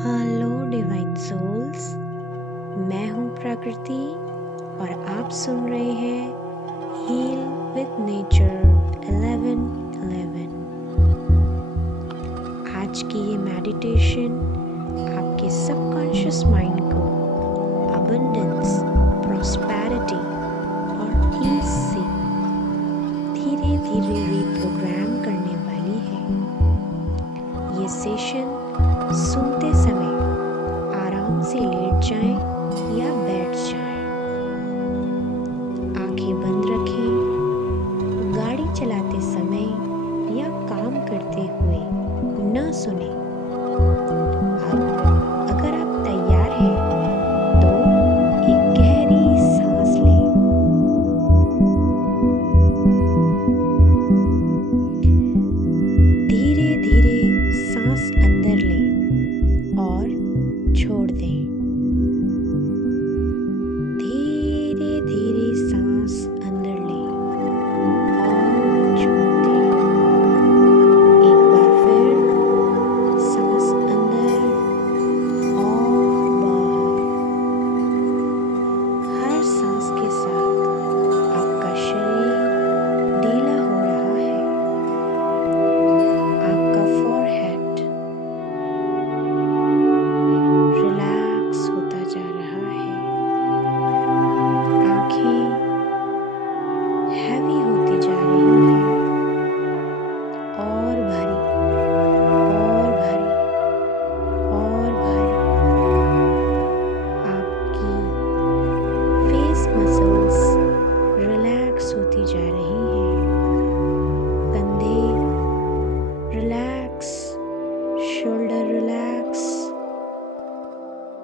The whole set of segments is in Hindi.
हेलो डिवाइन सोल्स, मैं हूँ प्रकृति और आप सुन रहे हैं हील विद नेचर 1111। आज की ये मेडिटेशन आपके सबकॉन्शियस माइंड को अबंडेंस, प्रॉस्पेरिटी और ईज से धीरे धीरे रीप्रोग्राम करने वाली है। ये सेशन सुनते समय आराम से लेट जाएं या बैठ जाएं। आंखें बंद रखें। गाड़ी चलाते समय या काम करते हुए न सुने। अब अगर आप तैयार हैं तो एक गहरी सांस लें। धीरे धीरे सांस अंदर लें और छोड़ दें। धीरे धीरे सांस अंदर लें और छोड़ दें। एक बार फिर सांस अंदर और बाहर। हर सांस के साथ आपका शरीर ढीला हो रहा है। आपका फोरहेड रिलैक्स होता जा रहा है। आंखें हैवी होती जा रही हैं और भारी और भारी और भारी। आपकी फेस मसल्स रिलैक्स होती जा रही हैं। कंधे रिलैक्स, शोल्डर रिलैक्स।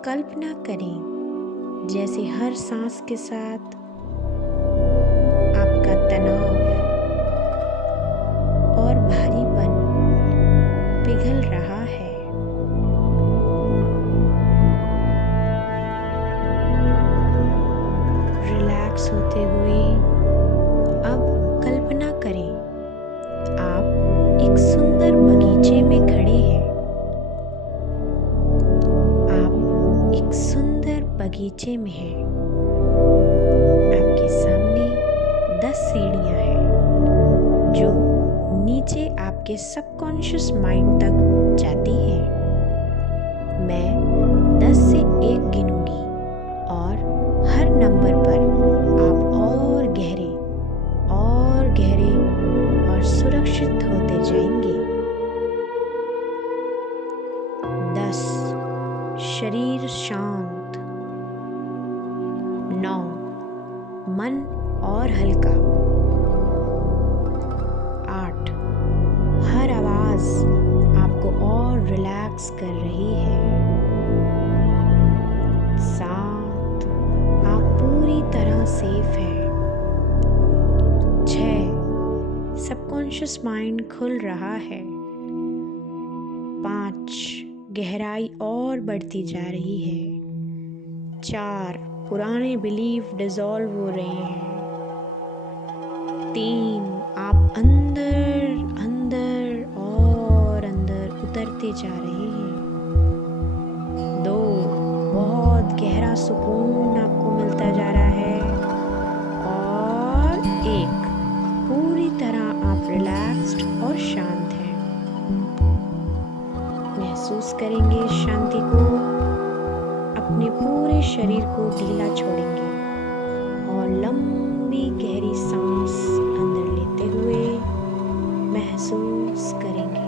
कल्पना करें जैसे हर सांस के साथ आपका तनाव और भारीपन पिघल रहा है। रिलैक्स होते हुए अब कल्पना करें आप एक सुंदर बगीचे में खड़े हैं। आप एक सुंदर बगीचे में हैं। आपके सामने 10 सीढ़ियां हैं जो नीचे आपके सबकॉन्शियस माइंड तक जाती हैं। मैं 10 से 1 गिनूंगी और हर नंबर पर आप और गहरे और सुरक्षित होते जाएंगे। 10 शरीर शांत। 9 मन और हल्का। 8 हर आवाज आपको और रिलैक्स कर रही है। 7 आप पूरी तरह सेफ हैं। 6 सबकॉन्शियस माइंड खुल रहा है। 5 गहराई और बढ़ती जा रही है। 4 पुराने बिलीफ डिसॉल्व हो रहे हैं। 3 आप अंदर और अंदर उतरते जा रहे हैं। 2 बहुत गहरा सुकून आपको मिलता जा रहा है। और 1 पूरी तरह आप रिलैक्स्ड और शांत हैं। महसूस करेंगे शांति को। अपने पूरे शरीर को ढीला छोड़ेंगे और लंबी गहरी सांस अंदर लेते हुए महसूस करेंगे।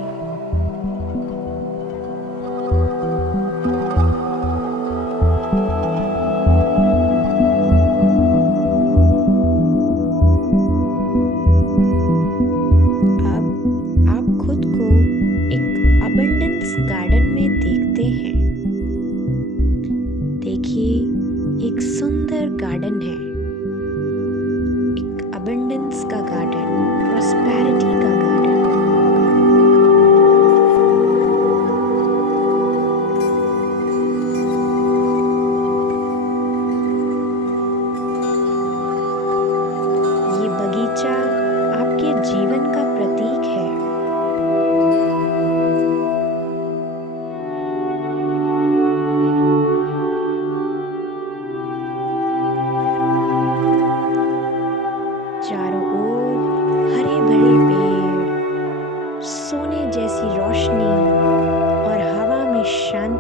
अब आप खुद को एक अबंडेंस गार्डन में देखते हैं। देखिए, एक सुंदर गार्डन है। एक अबंडेंस का गार्डन, प्रॉस्पेरिटी का गार्डन।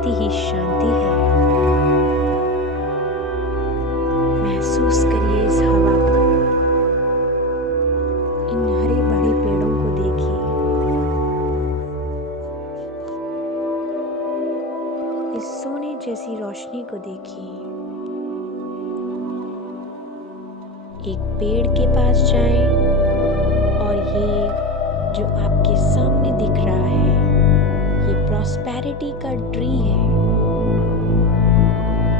कितनी ही शांति है। महसूस करिए इस हवा को, इन हरे भरे पेड़ों को देखिए, इस सोने जैसी रोशनी को देखिए। एक पेड़ के पास जाएं और ये जो आपके सामने दिख रहा है, ये प्रॉस्पेरिटी का ट्री है।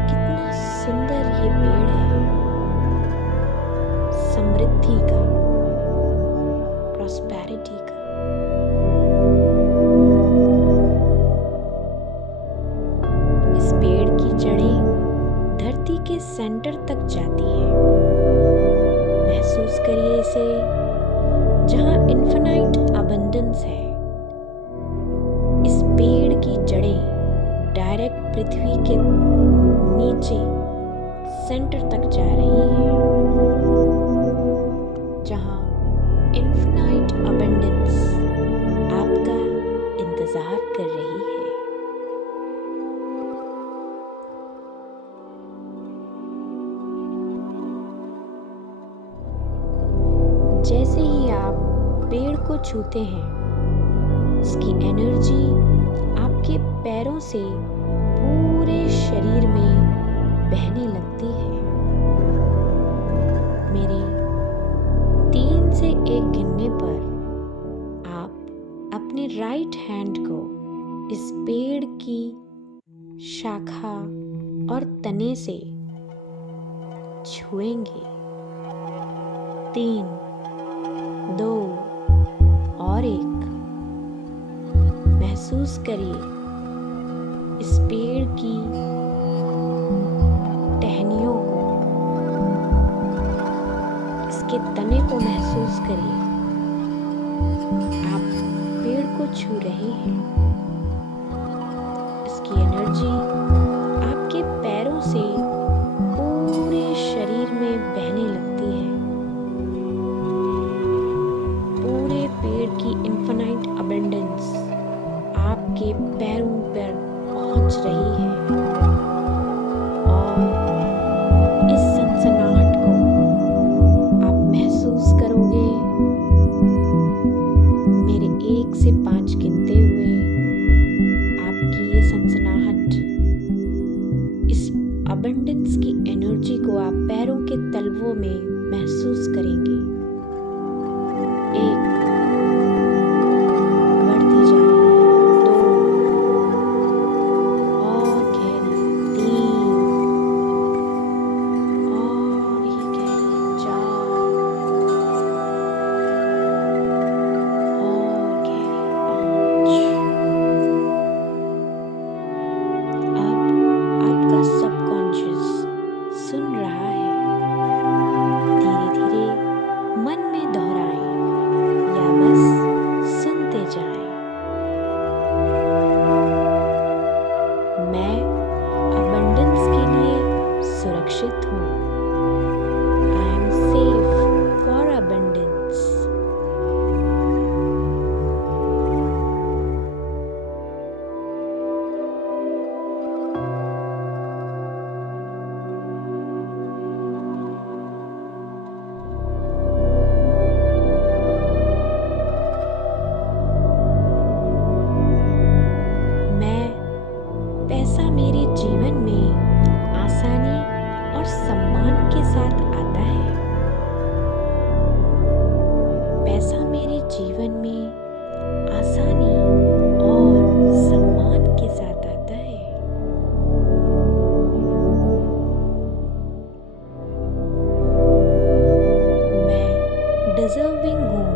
कितना सुंदर ये पेड़ है, समृद्धि का, प्रॉस्पेरिटी का। इस पेड़ की जड़ें धरती के सेंटर तक जाती हैं। महसूस करिए इसे, जहां इन्फिनाइट अबंडेंस है। इस पेड़ की जड़ें डायरेक्ट पृथ्वी के नीचे सेंटर तक जा रही हैं, जहां इन्फिनाइट अबंडेंस आपका इंतजार कर रही है। जैसे ही आप पेड़ को छूते हैं, उसकी एनर्जी आपके पैरों से पूरे शरीर में बहने लगती है। मेरे 3 से 1 गिनने पर आप अपने राइट हैंड को इस पेड़ की शाखा और तने से छुएंगे। 3, 2 और 1। महसूस करिए इस पेड़ की टहनियों को, इसके तने को महसूस करिए। आप पेड़ को छू रहे हैं। इसकी एनर्जी आपके पैरों से पूरे शरीर में बहने लगती है। पूरे पेड़ की इन्फिनाइट अबंडेंस आपके पैरों पर पहुंच रही है और इस सनसनाहट को आप महसूस करोगे। मेरे 1 से 5 गिनते हुए आपकी ये सनसनाहट, इस अबंडेंस की एनर्जी को आप पैरों के तलवों में महसूस करेंगे। 1, बढ़ती जा रही है। 2, और गहरी। 3, और ही गहरी। 4, और गहरी। 5। अब आपका सबकॉन्शियस सुन रहा है। धीरे धीरे मन में दोहराएं या बस सुनते जाएं। मैं अबंडेंस के लिए सुरक्षित हूँ। I am safe for abundance. पैसा मेरे जीवन में आसानी और सम्मान के साथ आता है। पैसा मेरे जीवन में आसानी और सम्मान के साथ आता है। मैं डिजर्विंग हूँ।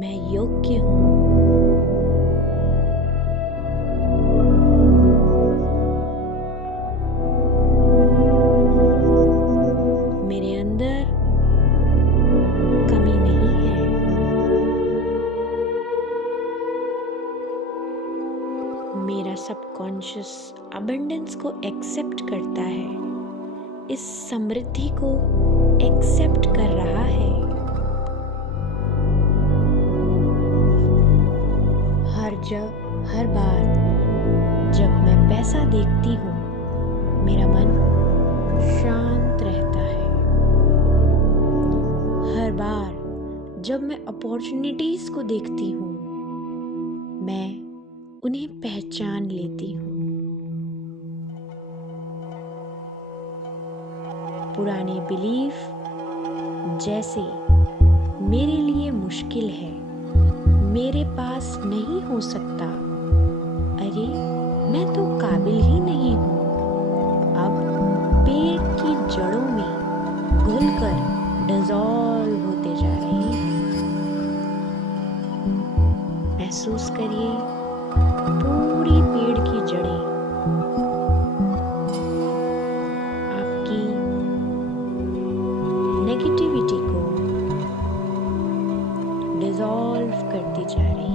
मैं योग्य हूँ। मेरे अंदर कमी नहीं है। मेरा सबकॉन्शियस अबंडेंस को एक्सेप्ट करता है, इस समृद्धि को एक्सेप्ट कर रहा है। हर बार जब मैं पैसा देखती हूँ, मेरा मन शांत रहता है। हर बार जब मैं अपॉर्चुनिटीज को देखती हूँ, मैं उन्हें पहचान लेती हूँ। पुराने बिलीफ जैसे मेरे लिए मुश्किल है, मेरे पास नहीं हो सकता, अरे मैं तो काबिल ही नहीं हूँ, अब पेड़ की जड़ों में घुलकर डिसॉल्व होते जा रहे हैं। महसूस करिए पूरी पेड़ की जड़ें आपकी नेगेटिविटी को डिसॉल्व करती जा रही है।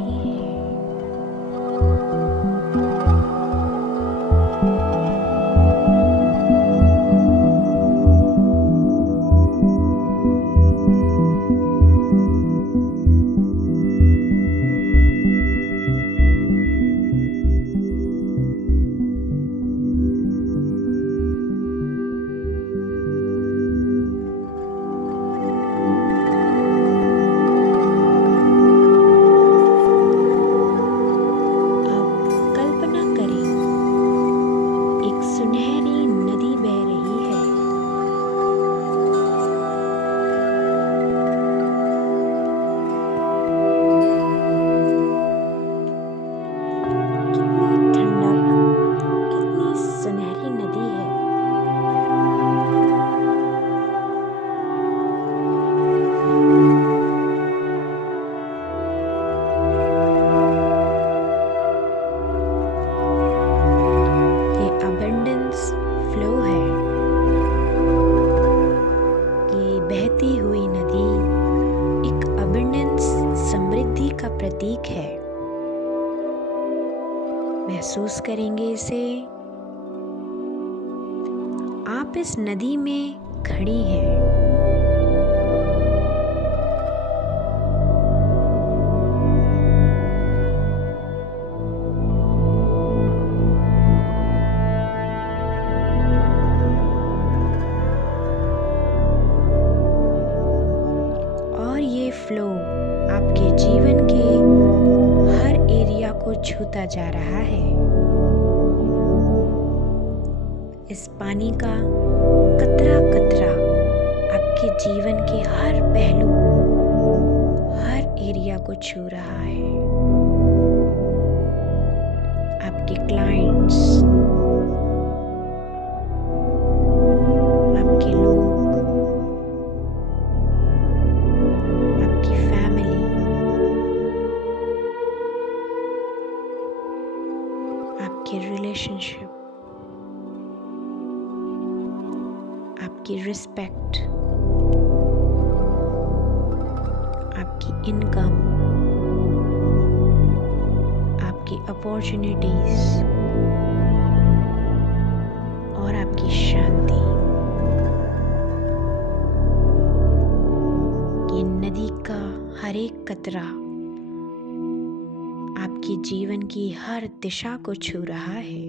प्रतीक है। महसूस करेंगे इसे। आप इस नदी में खड़ी हैं। और ये फ्लो आपके जीवन के हर एरिया को छूता जा रहा है। इस पानी का कतरा कतरा आपके जीवन के हर पहलू, हर एरिया को छू रहा है। आपके क्लाइंट्स, आपके लोग, आपकी फैमिली, आपके रिलेशनशिप, आपकी रिस्पेक्ट, आपकी इनकम, आपकी अपॉर्चुनिटीज और आपकी शांति, ये नदी का हर एक कतरा आपके जीवन की हर दिशा को छू रहा है।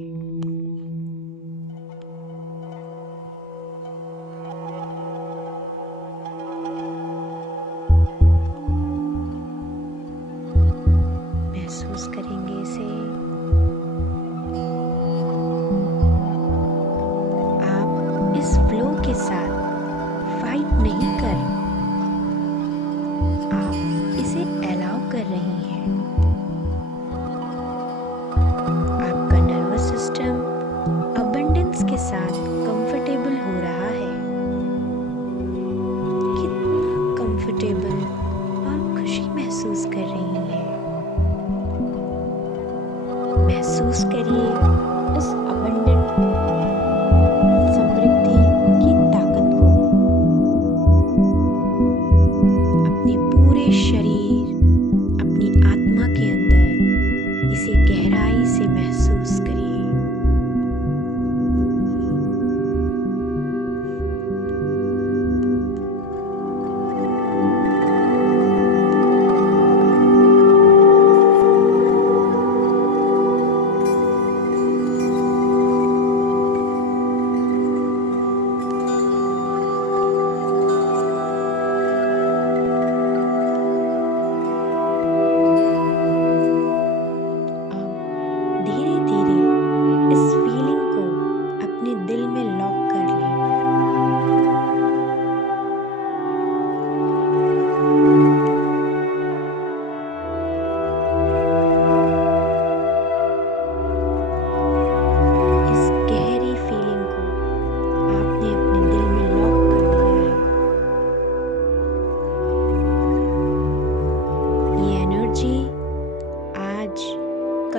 महसूस करेंगे इसे। आप इस फ्लो के साथ फाइट नहीं कर, आप इसे अलाउ कर रही हैं। आपका नर्वस सिस्टम अबंडेंस के साथ कंफर्टेबल हो रहा है। कितना कंफर्टेबल और खुशी महसूस कर रही हैं। महसूस करिए इस अबंडेंट समृद्धि की ताकत को। अपने पूरे शरीर, अपनी आत्मा के अंदर इसे गहराई से महसूस करिए।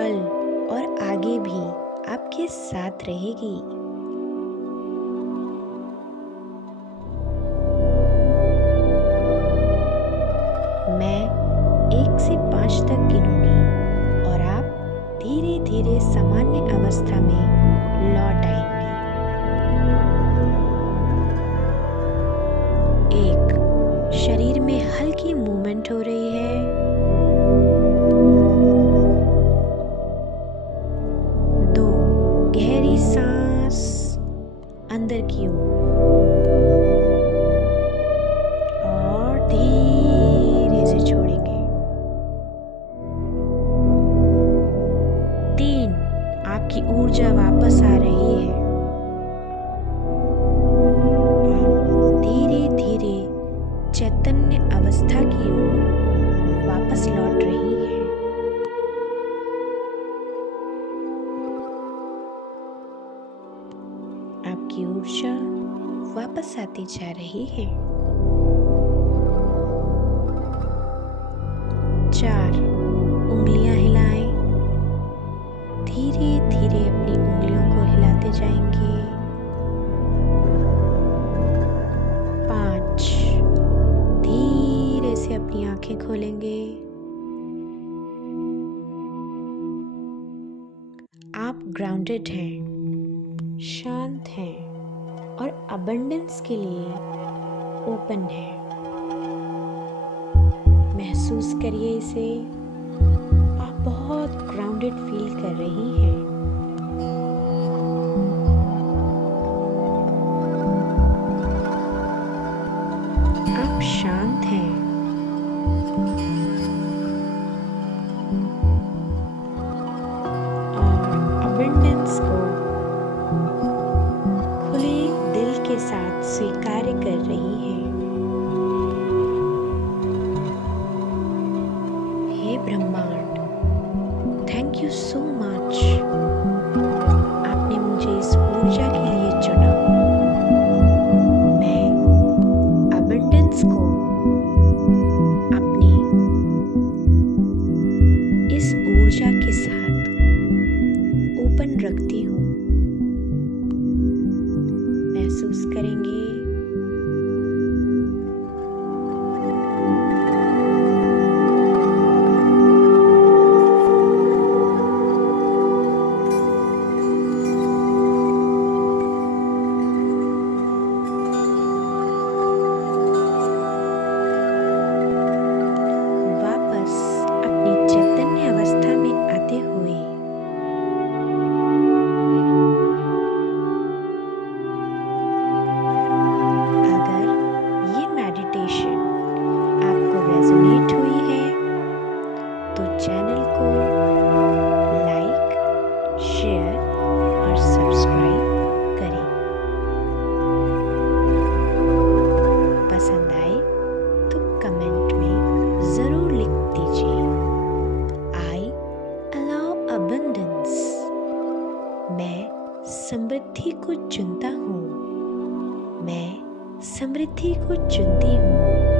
कल और आगे भी आपके साथ रहेगी। मैं 1 से 5 तक गिनूंगी और आप धीरे धीरे सामान्य अवस्था में लौट आएंगे। 1, शरीर में हल्की मूवमेंट हो रही है। 2, गहरी सांस अंदर की ओर और धीरे से छोड़ेंगे। 3, आपकी ऊर्जा वापस आ रही है। आप धीरे धीरे चैतन्य अवस्था की ओर वापस लौट रही है। आपकी ऊर्जा वापस आती जा रही है। 4, उंगलियां हिलाएं। धीरे धीरे अपनी उंगलियों को हिलाते जाएंगे। 5, धीरे से अपनी आंखें खोलेंगे। आप ग्राउंडेड हैं, शांत हैं और अबंडेंस के लिए ओपन हैं। महसूस करिए इसे। आप बहुत ग्राउंडेड फील कर रही हैं। आप शांत हैं। और अबंडेंस को खुले दिल के साथ स्वीकार कर रही हैं। हे ब्रह्मांड, थैंक यू सो मच। आपने मुझे इस ऊर्जा के लिए चुना। मैं अबंडेंस को अपनी इस ऊर्जा के साथ ओपन रखती हूँ। महसूस करेंगे। वापस अपनी चैतन्य अवस्था में आते हुए अगर ये मेडिटेशन आपको रेजोनेट हुई है तो चैनल को लाइक, शेयर और सब्सक्राइब करें। पसंद आए तो कमेंट में जरूर लिख दीजिए। आई अलाउ अबंडेंस। मैं समृद्धि को चुनता हूँ। मैं समृद्धि को चुनती हूँ।